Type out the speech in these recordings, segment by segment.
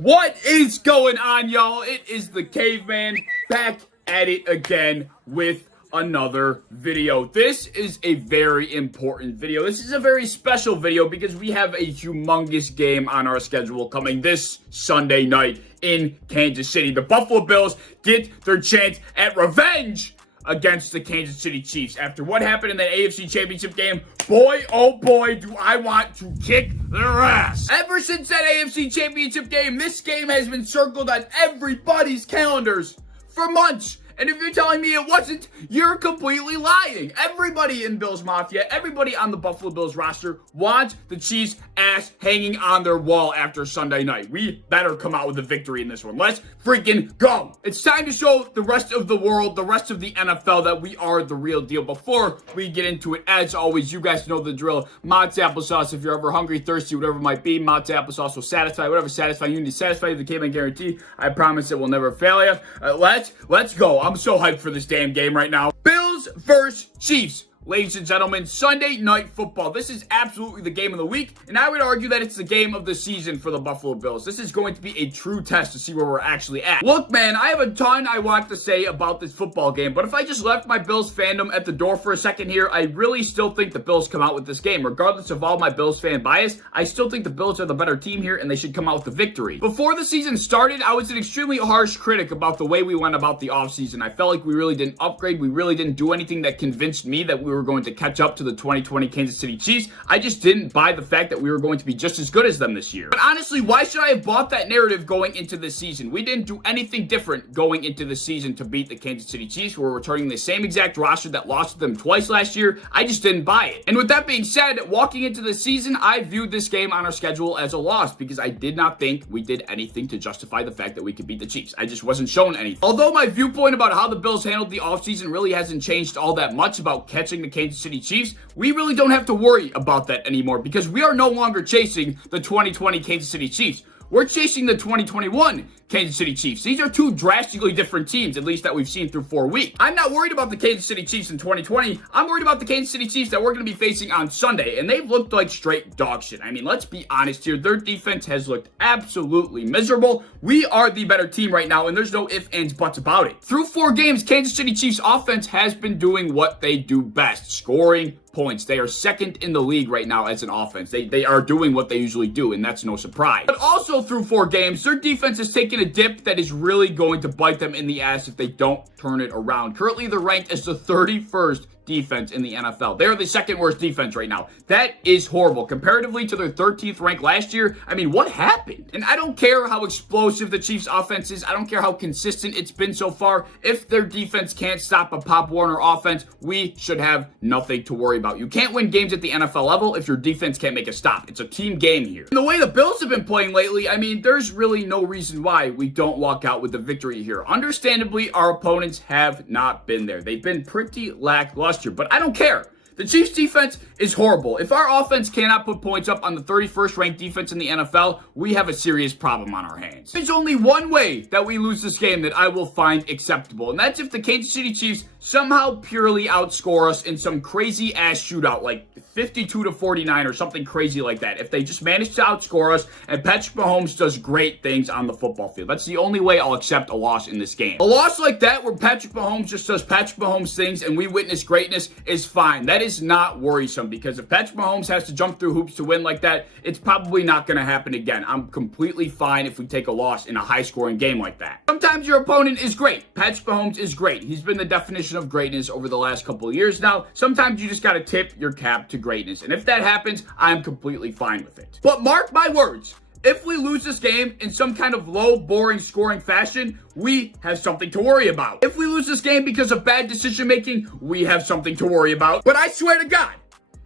What is going on, y'all? It is the Caveman back at it again with another video. This is a very important video. This is a very special video because we have a humongous game on our schedule coming this Sunday night in Kansas City. The Buffalo Bills get their chance at revenge against the Kansas City Chiefs. After what happened in that AFC Championship game, boy, oh boy, do I want to kick their ass. Ever since that AFC Championship game, this game has been circled on everybody's calendars for months. And if you're telling me it wasn't, you're completely lying. Everybody in Bills Mafia, everybody on the Buffalo Bills roster wants the Chiefs' ass hanging on their wall after Sunday night. We better come out with a victory in this one. Let's freaking go. It's time to show the rest of the world, the rest of the NFL, that we are the real deal. Before we get into it, as always, you guys know the drill. Mott's applesauce, if you're ever hungry, thirsty, whatever it might be, Mott's applesauce will satisfy whatever satisfying you need to satisfy you. The Caveman guarantee. I promise it will never fail you. Let's go. I'm so hyped for this damn game right now. Bills versus Chiefs. Ladies and gentlemen, Sunday Night Football. This is absolutely the game of the week, and I would argue that it's the game of the season for the Buffalo Bills. This is going to be a true test to see where we're actually at. Look, man, I have a ton I want to say about this football game, but if I just left my Bills fandom at the door for a second here, I really still think the Bills come out with this game. Regardless of all my Bills fan bias, I still think the Bills are the better team here, and they should come out with the victory. Before the season started, I was an extremely harsh critic about the way we went about the offseason. I felt like we really didn't upgrade. We really didn't do anything that convinced me that we were going to catch up to the 2020 Kansas City Chiefs. I just didn't buy the fact that we were going to be just as good as them this year. But honestly, why should I have bought that narrative going into the season? We didn't do anything different going into the season to beat the Kansas City Chiefs. We're returning the same exact roster that lost to them twice last year. I just didn't buy it. And with that being said, walking into the season, I viewed this game on our schedule as a loss because I did not think we did anything to justify the fact that we could beat the Chiefs. I just wasn't shown anything. Although my viewpoint about how the Bills handled the offseason really hasn't changed all that much about catching the Kansas City Chiefs, we really don't have to worry about that anymore because we are no longer chasing the 2020 Kansas City Chiefs. We're chasing the 2021 Kansas City Chiefs. These are two drastically different teams, at least that we've seen through 4 weeks. I'm not worried about the Kansas City Chiefs in 2020. I'm worried about the Kansas City Chiefs that we're going to be facing on Sunday, and they've looked like straight dog shit. I mean, let's be honest here. Their defense has looked absolutely miserable. We are the better team right now, and there's no ifs, ands, buts about it. Through 4 games, Kansas City Chiefs offense has been doing what they do best, scoring points. They are second in the league right now as an offense. They are doing what they usually do, and that's no surprise. But also through 4 games, their defense has taken a dip that is really going to bite them in the ass if they don't turn it around. Currently, they're ranked as the 31st defense in the NFL. They're the second worst defense right now. That is horrible. Comparatively to their 13th rank last year, I mean, what happened? And I don't care how explosive the Chiefs offense is. I don't care how consistent it's been so far. If their defense can't stop a Pop Warner offense, we should have nothing to worry about. You can't win games at the NFL level if your defense can't make a stop. It's a team game here. And the way the Bills have been playing lately, I mean, there's really no reason why we don't walk out with the victory here. Understandably, our opponents have not been there. They've been pretty lackluster. But I don't care. The Chiefs defense is horrible. If our offense cannot put points up on the 31st ranked defense in the NFL, we have a serious problem on our hands. There's only one way that we lose this game that I will find acceptable, and that's if the Kansas City Chiefs somehow purely outscore us in some crazy ass shootout like 52-49 or something crazy like that. If they just manage to outscore us and Patrick Mahomes does great things on the football field. That's the only way I'll accept a loss in this game. A loss like that where Patrick Mahomes just does Patrick Mahomes things and we witness greatness is fine. That is not worrisome because if Patrick Mahomes has to jump through hoops to win like that, it's probably not going to happen again. I'm completely fine if we take a loss in a high-scoring game like that. Sometimes your opponent is great. Patrick Mahomes is great. He's been the definition of greatness over the last couple of years now. Sometimes you just got to tip your cap to greatness. And if that happens, I'm completely fine with it. But mark my words, if we lose this game in some kind of low, boring scoring fashion, we have something to worry about. If we lose this game because of bad decision making, we have something to worry about. But I swear to God,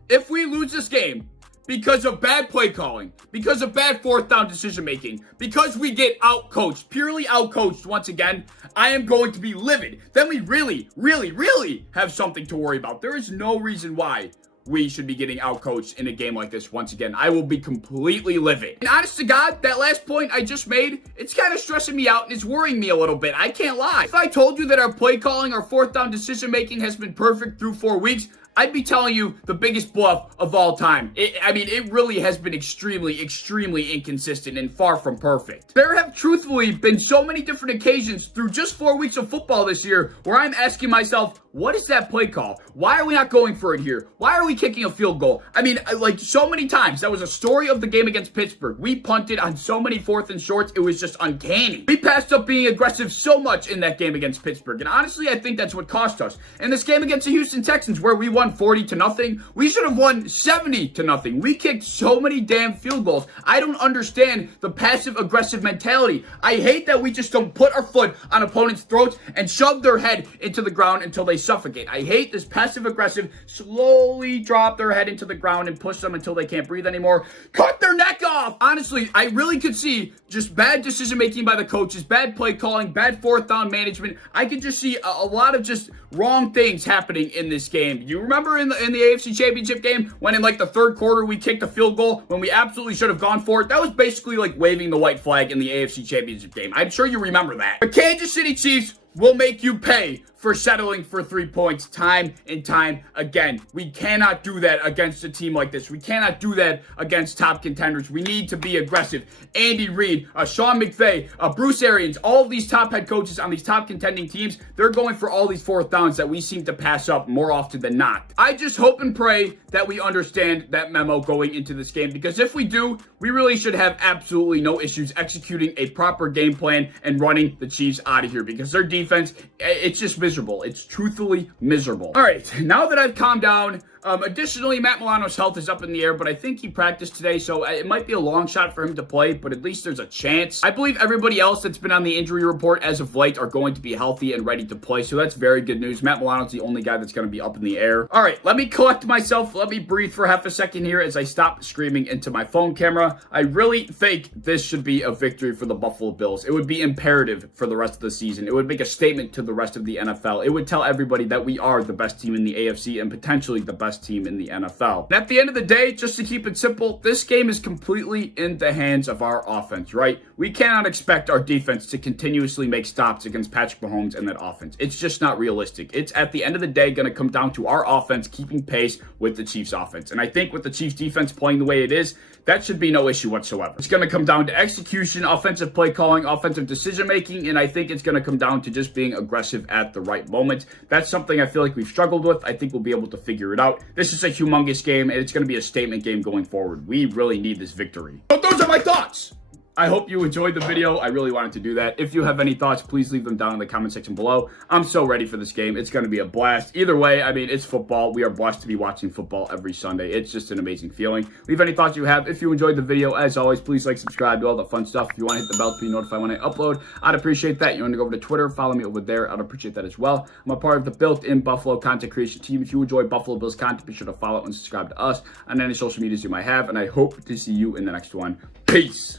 if we lose this game because of bad play calling, because of bad 4th down decision making, because we get outcoached, purely outcoached once again, I am going to be livid. Then we really, really, really have something to worry about. There is no reason why we should be getting outcoached in a game like this once again. I will be completely livid. And honest to God, that last point I just made, it's kind of stressing me out and it's worrying me a little bit. I can't lie. If I told you that our play calling, our 4th down decision making has been perfect through 4 weeks, I'd be telling you the biggest bluff of all time. It really has been extremely, extremely inconsistent and far from perfect. There have truthfully been so many different occasions through just 4 weeks of football this year where I'm asking myself, what is that play call? Why are we not going for it here? Why are we kicking a field goal? I mean, like so many times. That was a story of the game against Pittsburgh. We punted on so many 4th and shorts. It was just uncanny. We passed up being aggressive so much in that game against Pittsburgh. And honestly, I think that's what cost us. In this game against the Houston Texans where we won 40-0, we should have won 70-0. We kicked so many damn field goals. I don't understand the passive aggressive mentality. I hate that we just don't put our foot on opponents' throats and shove their head into the ground until they suffocate. I hate this passive aggressive, slowly drop their head into the ground and push them until they can't breathe anymore. Cut their neck off! Honestly, I really could see just bad decision making by the coaches, bad play calling, bad 4th down management. I could just see a lot of just wrong things happening in this game. You remember in the AFC Championship game when in like the 3rd quarter we kicked a field goal when we absolutely should have gone for it? That was basically like waving the white flag in the AFC Championship game. I'm sure you remember that. The Kansas City Chiefs will make you pay for settling for 3 points time and time again. We cannot do that against a team like this. We cannot do that against top contenders. We need to be aggressive. Andy Reid, Sean McVay, Bruce Arians, all of these top head coaches on these top contending teams, they're going for all these 4th downs that we seem to pass up more often than not. I just hope and pray that we understand that memo going into this game, because if we do, we really should have absolutely no issues executing a proper game plan and running the Chiefs out of here, because their defense, it's just miserable. It's truthfully miserable. All right, now that I've calmed down, additionally, Matt Milano's health is up in the air, but I think he practiced today, so it might be a long shot for him to play, but at least there's a chance. I believe everybody else that's been on the injury report as of late are going to be healthy and ready to play, so that's very good news. Matt Milano's the only guy that's going to be up in the air. All right, let me collect myself. Let me breathe for half a second here as I stop screaming into my phone camera. I really think this should be a victory for the Buffalo Bills. It would be imperative for the rest of the season. It would make a statement to the rest of the NFL. It would tell everybody that we are the best team in the AFC and potentially the best team in the NFL. And at the end of the day, just to keep it simple, this game is completely in the hands of our offense, right? We cannot expect our defense to continuously make stops against Patrick Mahomes and that offense. It's just not realistic. It's at the end of the day going to come down to our offense keeping pace with the Chiefs offense. And I think with the Chiefs defense playing the way it is, that should be no issue whatsoever. It's going to come down to execution, offensive play calling, offensive decision making, and I think it's going to come down to just being aggressive at the right moment. That's something I feel like we've struggled with. I think we'll be able to figure it out. This is a humongous game, and it's going to be a statement game going forward. We really need this victory. But those are my thoughts. I hope you enjoyed the video. I really wanted to do that. If you have any thoughts, please leave them down in the comment section below. I'm so ready for this game. It's going to be a blast. Either way, I mean, it's football. We are blessed to be watching football every Sunday. It's just an amazing feeling. Leave any thoughts you have. If you enjoyed the video, as always, please like, subscribe, do all the fun stuff. If you want to hit the bell to be notified when I upload, I'd appreciate that. You want to go over to Twitter, follow me over there. I'd appreciate that as well. I'm a part of the Built-in Buffalo content creation team. If you enjoy Buffalo Bills content, be sure to follow and subscribe to us on any social medias you might have, and I hope to see you in the next one. Peace.